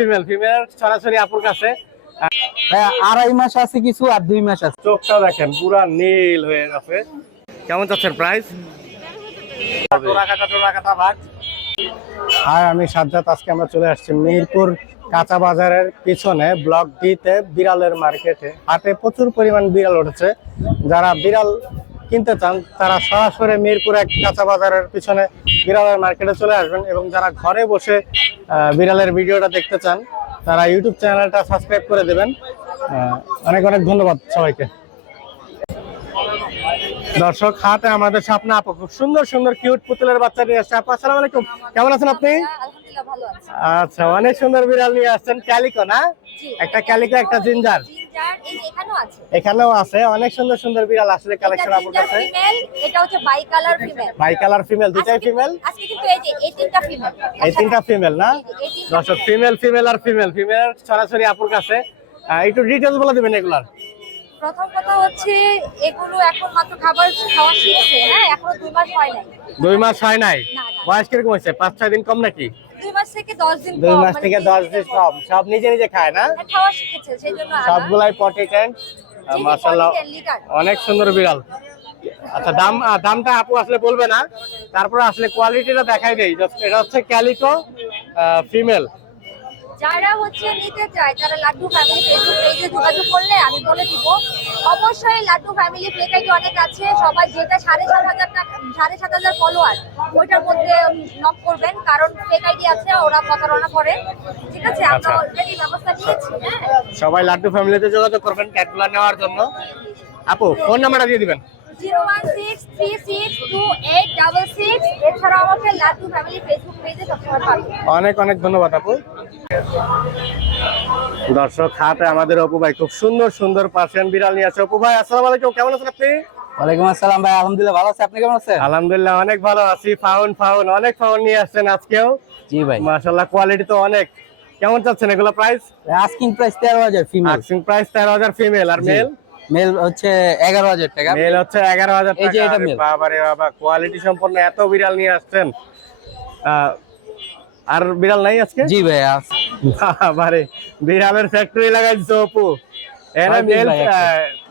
Female female সরাসরি আপুর কাছে। আড়াই মাস আছে কিছু আর দুই মাস আছে। চোখটা দেখেন পুরা নীল হয়ে গেছে। কেমন চাচ্ছেন প্রাইস আমি সাজ্জাদ আজকে আমরা চলে আসছি মিরপুর কাঁচা বাজারের পিছনে ব্লক ডিতে বিড়ালের মার্কেটে। হাটে প্রচুর পরিমাণ বিড়াল উঠেছে। যারা বিড়াল কিনতে চান তারা সরাসরি মিরপুর এক কাঁচা বাজারের পিছনে বিড়ালের মার্কেটে চলে আসবেন এবং যারা ঘরে বসে বিড়ালের ভিডিওটা দেখতে চান তারা ইউটিউব চ্যানেলটা সাবস্ক্রাইব করে দেবেন। অনেক অনেক ধন্যবাদ সবাইকে। দর্শক হাতে আমাদের সামনে আপু খুব সুন্দর সুন্দর কিউট পুতুলের বাচ্চা নিয়ে আসছে। আপু আসসালামু আলাইকুম। কেমন আছেন আপনি? আচ্ছা অনেক সুন্দর বিড়াল নিয়ে আসছেন ক্যালিকো না? একটা ক্যালিকো একটা জিঞ্জার। এখানেও আছে। অনেক সুন্দর সুন্দর বিড়াল আসলে কালেকশন আপুর কাছে। এটা হচ্ছে by colour female by colour female দুটাই ফিমেল আজকে কিন্তু এই যে এই তিনটা ফিমেল এই তিনটা ফিমেল না? দর্শক ফিমেল ফিমেল আর ফিমেল ফিমেল সরাসরি আপুর কাছে। একটু ডিটেলস বলে দিবেন এগুলার। প্রথম কথা হচ্ছে এগুলো এখন মাত্র খাবার খাওয়া শিখছে হ্যাঁ এখনও দুই মাস হয় নাই। দুই মাস হয় নাই। বয়স কীরকম হয়েছে? পাঁচ ছয় দিন কম নাকি? দুই মাস থেকে দশ দিন দুই মাস মানে থেকে দিন কম। সব নিজে নিজে খায় না? হ্যাঁ, খাওয়া শিখেছে সেই জন্য সবগুলাই পটি মাশাআল্লাহ অনেক সুন্দর বিড়াল। আচ্ছা দাম দামটা আপু আসলে বলবে না। তারপর আসলে কোয়ালিটিটা দেখাই দেই। এটা হচ্ছে ক্যালিকো ফিমেল যারা হচ্ছে নিতে চায় তারা লাড্ডু ফ্যামিলি ফেসবুক পেজে যোগাযোগ করলে আমি বলে দিব। অবশ্যই লাড্ডু ফ্যামিলি ফ্লেকাইটি অনেক আছে সবাই যেটা সাড়ে সাত হাজার টাকা সাড়ে সাত হাজার ফলোয়ার ওইটার মধ্যে নক করবেন কারণ ফ্লেকাইটি আছে ওরা প্রতারণা করে। ঠিক আছে আমরা আচ্ছা। অলরেডি ব্যবস্থা নিয়েছি হ্যাঁ? সবাই লাড্ডু ফ্যামিলিতে যোগাযোগ করবেন ক্যাটগুলা নেওয়ার জন্য। আপু ফোন নাম্বারটা দিয়ে দিবেন। Zero one six three six two eight double six এছাড়াও আমাকে লাড্ডু ফ্যামিলি ফেসবুক পেজে সবসময় পাবেন। অনেক অনেক ধন্যবাদ আপু। দর্শক হাটে আমাদের অপু ভাই খুব সুন্দর সুন্দর পার্সিয়ান বিড়াল নিয়ে আছে অপু ভাই আসসালামু আলাইকুম কেমন আছেন আপনি? ওয়ালাইকুম আসসালাম ভাই আলহামদুলিল্লাহ ভালো আছে আপনি কেমন আছেন? আলহামদুলিল্লাহ অনেক ভালো আছি ফাউন ফাউন অনেক ফাউন নিয়ে আসছেন আজকেও। জি ভাই। মাশাআল্লাহ কোয়ালিটি তো অনেক। কেমন চাচ্ছেন এগুলো প্রাইস আস্কিং প্রাইস তেরো হাজার ফিমেল আক্সিং প্রাইস তেরো হাজার ফিমেল আর মেল মেল হচ্ছে এগারো হাজার টাকা। মেল হচ্ছে এগারো হাজার এই যে এটা male। বাবা রে বাবা কোয়ালিটি সম্পন্ন এত বিড়াল নিয়ে আসছেন। আর বিড়াল নাই আজকে? জি ভাই আস- বাবারে বিড়ালের ফ্যাক্টরি লাগাই দিচ্ছে অপু। এরা মেল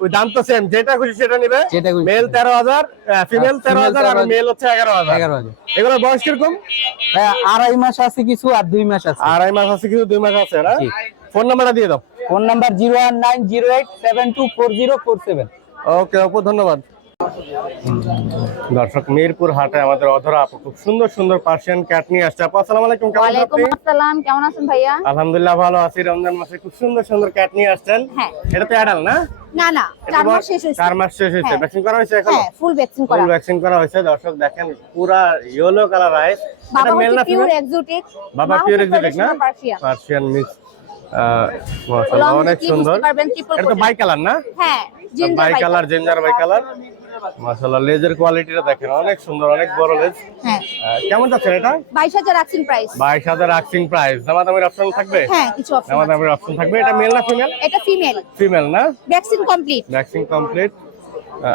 ওই দাম তো সেম যেটা খুশি সেটা নিবে। মেল তেরো হাজার ফিমেল আর তেরো হাজার আর মেল হচ্ছে এগারো হাজার। এগারো হাজার। এগুলো বয়স কীরকম? ভাই আড়াই মাস আছে কিছু আর দুই মাস আছে। আড়াই মাস আছে কিছু দুই মাস আছে না। ফোন নাম্বারটা দিয়ে দাও। Phone number zero one nine zero eight seven two four zero four seven. Okay Apu ধন্যবাদ। দর্শক মিরপুর হাটে আমাদের অধরা আপু খুব সুন্দর সুন্দর পার্সিয়ান ক্যাট নিয়ে আসছে। আপু আসসালামু আলাইকুম কেমন আছেন আপনি? আসসালাম কেমন আছেন ভাইয়া? আলহামদুলিল্লাহ ভালো আছি। রমজান মাসে খুব সুন্দর সুন্দর ক্যাট নিয়ে আসছেন। হ্যাঁ। এটা তো অ্যাডাল না? না না চার মাস শেষ হয়েছে। চার মাস শেষ হয়েছে। হ্যাঁ। ভ্যাকসিন করা হয়েছে এখন? হ্যাঁ ফুল ভ্যাকসিন করা। ফুল ভ্যাকসিন করা হয়েছে। দর্শক দেখেন পুরা ইয়েলো কালার আইস বাবা এটা মেল না পিওর ফিমেল এক্সোটিক বাবা পিওর এক্সোটিক না? পার্সিয়ান পার্সিয়ান মিক্স অনেক সুন্দর। এটা তো বাই কালার না? হ্যাঁ bi colour ginger bi colour মাশাআল্লাহ লেজের কোয়ালিটিটা দেখেন অনেক সুন্দর অনেক বড় লেজ হ্যাঁ। কেমন যাচ্ছে এটা? বাইশ হাজার আক্সিং প্রাইস বাইশ হাজার আক্সিং প্রাইস দামাদামির অপশন থাকবে? হ্যাঁ কিছু অপশন দামাদামির অপশন থাকবে। এটা মেল না ফিমেল এটা ফিমেল ফিমেল না? ভ্যাকসিন কমপ্লিট ভ্যাকসিন কমপ্লিট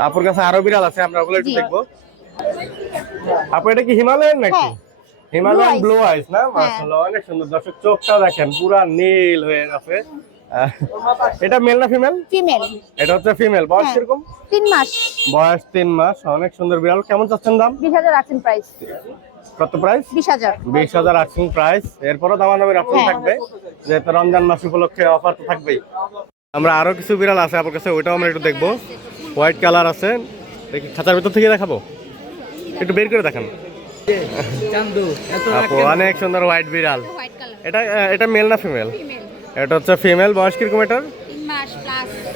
আপুর কাছে আরও বিড়াল আছে আমরা ওগুলো একটু। দেখব। আপু এটা কি হিমালয়ান নাকি? হ্যাঁ। হিমালয়ান ব্লু আইস না? মাশাআল্লাহ অনেক সুন্দর। দর্শক চোখটা দেখেন পুরা নীল হয়ে গেছে এটা মেল না ফিমেল ফিমেল এটা হচ্ছে ফিমেল বয়স হ্যাঁ। কীরকম? তিন মাস। বয়স তিন মাস অনেক সুন্দর বিড়াল। কেমন চাচ্ছেন দাম? বিশ হাজার আক্সিং প্রাইস কত প্রাইস বিশ হাজার। বিশ হাজার আশিং প্রাইস এরপরও দামাদামির অপশন হ্যাঁ। থাকবে। যেহেতু রমজান মাস উপলক্ষে অফার তো থাকবেই। আমরা আরও কিছু বিড়াল আছে আপনার কাছে ওইটাও আমরা একটু দেখব। হোয়াইট কালার আছে। দেখি খাঁচার ভিতর থেকে দেখাবো? একটু বের করে দেখান। আপু অনেক সুন্দর হোয়াইট বিড়াল। এটা এটা মেল না ফিমেল ফিমেল এটা হচ্ছে ফিমেল বয়স কীরকম এটার?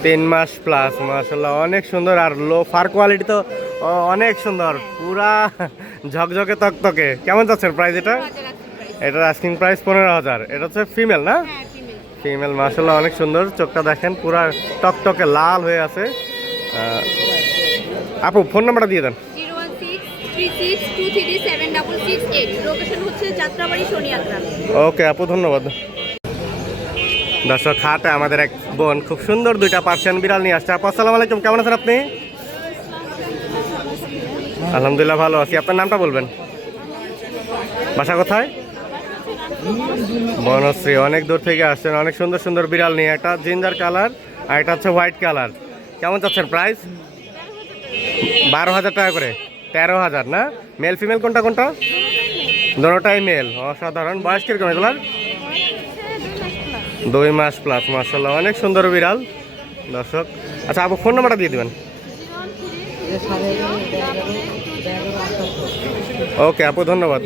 তিন মাস প্লাস মাসাল্লাহ অনেক সুন্দর। আর লো ফার কোয়ালিটি তো ও, অনেক সুন্দর। পুরা ঝকঝকে তকতকে। কেমন যাচ্ছেন প্রাইস এটা? এটার আস্কিং প্রাইস পনেরো হাজার। এটা হচ্ছে ফিমেল না? হ্যাঁ ফিমেল ফিমেল মাসাল্লাহ অনেক সুন্দর। চোখটা দেখেন পুরা টকটকে লাল হয়ে আছে। আপু ফোন নাম্বারটা দিয়ে দেন। ডাবল সিক্স এইট লোকেশন হচ্ছে যাত্রাবাড়ি সোনিয়াত্রা ওকে আপু, ধন্যবাদ। দর্শক, হাটে আমাদের এক বোন খুব সুন্দর দুইটা পার্সিয়ান বিড়াল নিয়ে আসছে। আপু, আসসালামু আলাইকুম, কেমন আছেন আপনি? আলহামদুলিল্লাহ ভালো আছি। আপনার নামটা বলবেন? বাসা কোথায়? বনশ্রী, অনেক দূর থেকে আসছেন, অনেক সুন্দর সুন্দর বিড়াল নিয়ে। একটা জিঞ্জার কালার, আর একটা হচ্ছে হোয়াইট কালার। কেমন চাচ্ছেন প্রাইস? বারো হাজার টাকা করে। তেরো হাজার না? মেল ফিমেল কোনটা কোনটা? দুটাই মেল অসাধারণ। বয়স কীরকম এগুলার? দুই মাস প্লাস মার্শাল্লাহ অনেক সুন্দর বিড়াল। দর্শক আচ্ছা আপু ফোন নাম্বারটা দিয়ে দিবেন। ওকে আপু ধন্যবাদ।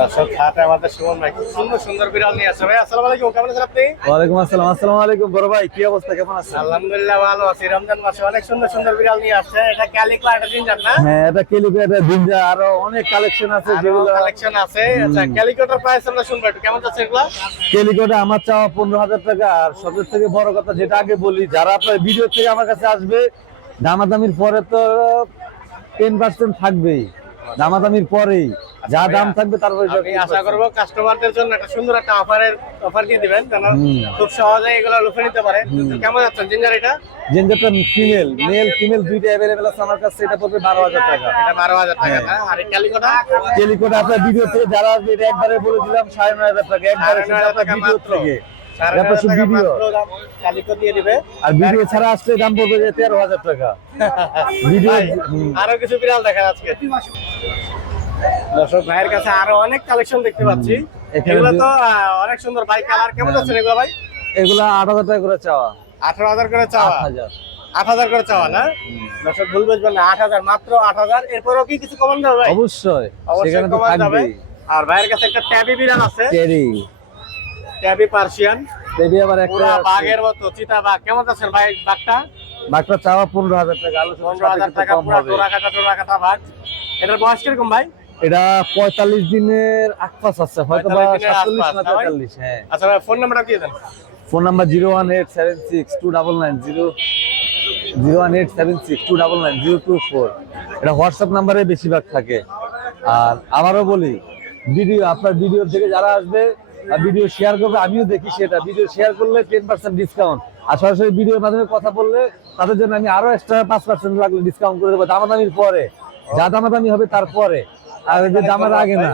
দর্শক হাটে আমাদের সুমন ভাই খুব সুন্দর সুন্দর বিড়াল নিয়ে আসছে। ভাই আসসালামু আলাইকুম কেমন আছেন আপনি? ওয়ালাইকুম আসসালাম আসসালামু আলাইকুম বড় ভাই কি অবস্থা কেমন আছেন? আলহামদুলিল্লাহ ভালো আছি। রমজান মাসে অনেক সুন্দর সুন্দর বিড়াল নিয়ে আসছে। এটা ক্যালিকো একটা জিঞ্জার না? হ্যাঁ এটা কেলিকো এটা জিঞ্জা আরও অনেক কালেকশন আছে যেগুলো কালেকশন আছে। আচ্ছা ক্যালিকোটার প্রাইস আমরা শুনব একটু। কেমন যাচ্ছে এগুলো? কেলিকোটা আমার চাওয়া পনেরো হাজার টাকা। আর সবের থেকে বড় কথা যেটা আগে বলি যারা আপনার ভিডিও থেকে আমার কাছে আসবে দামাদামির পরে তো টেন পার্সেন্ট থাকবেই। দামাদামির পরেই। যা দাম থাকবে তারপরে আমি আশা করব কাস্টমারদের জন্য একটা সুন্দর একটা অফারের অফার দিয়ে দিবেন যেন খুব সহজে এগুলো লুফে নিতে পারে কেমন যাচ্ছেন জিঞ্জার এটা? জিঞ্জারটা ফিমেল মেল ফিমেল দুইটা অ্যাভেলেবেল আছে আমার কাছে এটা পড়বে বারো হাজার টাকা। এটা বারো হাজার টাকা না আর এই ক্যালিকোটা টেলিকোটা আপনার ভিডিও থেকে যারা এটা একবারে বলে দিলাম সাড়ে নয় হাজার টাকা একবারে টাকা ভিডিও মাত্র। আর ভিডিও ছাড়া আসলে দাম পড়বে যে তেরো হাজার টাকা। ভিডিও আরও কিছু বিড়াল দেখেন আজকে দর্শক ভাইয়ের কাছে আরও অনেক কালেকশন দেখতে পাচ্ছি। এগুলো তো অনেক সুন্দর। ভাই কালার কেমন যাচ্ছে এগুলো ভাই? এগুলা আট হাজার টাকা করে চাওয়া। আঠারো হাজার করে চাওয়া? আট হাজার। করে চাওয়া না? দর্শক ভুল বুঝবেন না আট হাজার মাত্র আট হাজার। এরপরেও কি কিছু কমান যাবে ভাই? অবশ্যই সেখানে তো যাবে। আর ভাইয়ের কাছে একটা ট্যাবি বিড়াল আছে। চেরি ট্যাবি পার্সিয়ান চেরি আবার একটা বাঘের মতো চিতা বাঘ কেমন আছেন ভাই বাঘটা? বাঘটা চাওয়া পনেরো হাজার টাকা। পনেরো হাজার টাকা পুরা টোরা কাটা টোরা কাটা বাঘ। এটার বয়স কীরকম ভাই? এটা পঁয়তাল্লিশ দিনের আশপাশ আছে হয়তো বা সাতচল্লিশ না তেতাল্লিশ হ্যাঁ। আচ্ছা ফোন নাম্বারটা দিয়ে দেন। Phone number zero one eight seven six two double nine zero zero one eight seven six two double nine zero two four. এটা হোয়াটসঅ্যাপ নাম্বারে বেশিরভাগ থাকে। আর আবারও বলি ভিডিও আপনার ভিডিও থেকে যারা আসবে আর ভিডিও শেয়ার করবে আমিও দেখি সেটা। ভিডিও শেয়ার করলে টেন পার্সেন্ট ডিসকাউন্ট আর সরাসরি ভিডিওর মাধ্যমে কথা বললে তাদের জন্য আমি আরও এক্সট্রা পাঁচ পার্সেন্ট লাগলে ডিসকাউন্ট করে দেবো দামাদামির পরে। যা দামাদামি হবে তারপরে আর দামের আগে না।